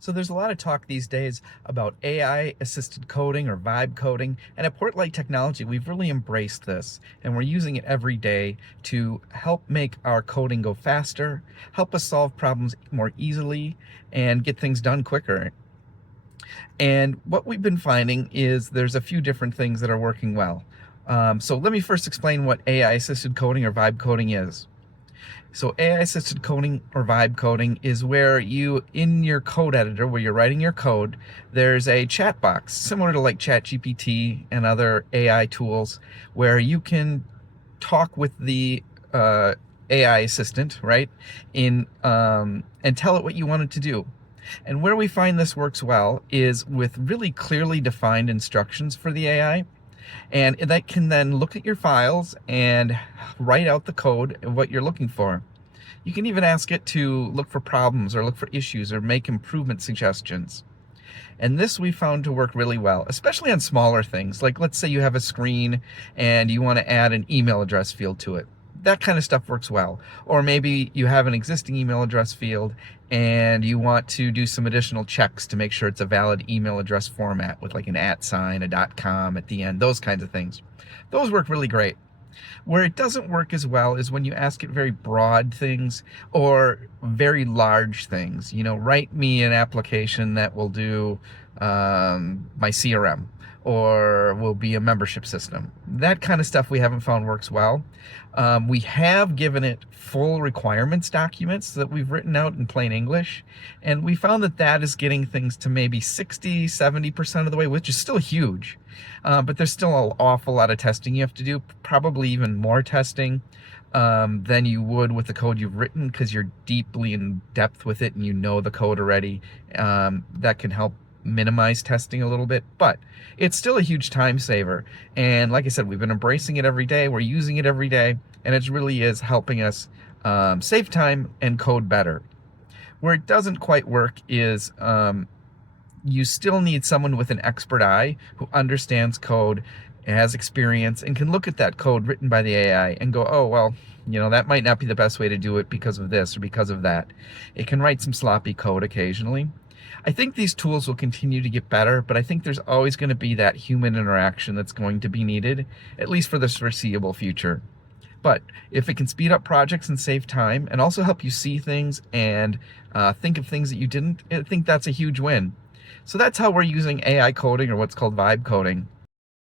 So there's a lot of talk these days about AI assisted coding or vibe coding, and at Portlight Technology we've really embraced this and we're using it every day to help make our coding go faster, help us solve problems more easily, and get things done quicker. And what we've been finding is there's a few different things that are working well. So let me first explain what AI assisted coding or vibe coding is. So AI-assisted coding or vibe coding is where you, in your code editor, where you're writing your code, there's a chat box similar to like ChatGPT and other AI tools where you can talk with the AI assistant, right, and tell it what you want it to do. And where we find this works well is with really clearly defined instructions for the AI, and that can then look at your files and write out the code of what you're looking for. You can even ask it to look for problems or look for issues or make improvement suggestions. And this we found to work really well, especially on smaller things. Like let's say you have a screen and you want to add an email address field to it. That kind of stuff works well. Or maybe you have an existing email address field and you want to do some additional checks to make sure it's a valid email address format with like an @ sign, a .com at the end, those kinds of things. Those work really great. Where it doesn't work as well is when you ask it very broad things or very large things. You know, write me an application that will do my CRM or will be a membership system. That kind of stuff we haven't found works well. We have given it full requirements documents that we've written out in plain English, and we found that that is getting things to maybe 60–70% of the way, which is still huge. But there's still an awful lot of testing you have to do, probably even more testing than you would with the code you've written, because you're deeply in depth with it and you know the code already. That can help minimize testing a little bit, but it's still a huge time saver. And like I said, we've been embracing it every day, we're using it every day, and it really is helping us save time and code better. Where it doesn't quite work is you still need someone with an expert eye who understands code, has experience, and can look at that code written by the AI and go, oh, well, you know, that might not be the best way to do it because of this or because of that. It can write some sloppy code occasionally. I think these tools will continue to get better, but I think there's always going to be that human interaction that's going to be needed, at least for the foreseeable future. But if it can speed up projects and save time and also help you see things and think of things that you didn't, I think that's a huge win. So that's how we're using AI coding, or what's called vibe coding.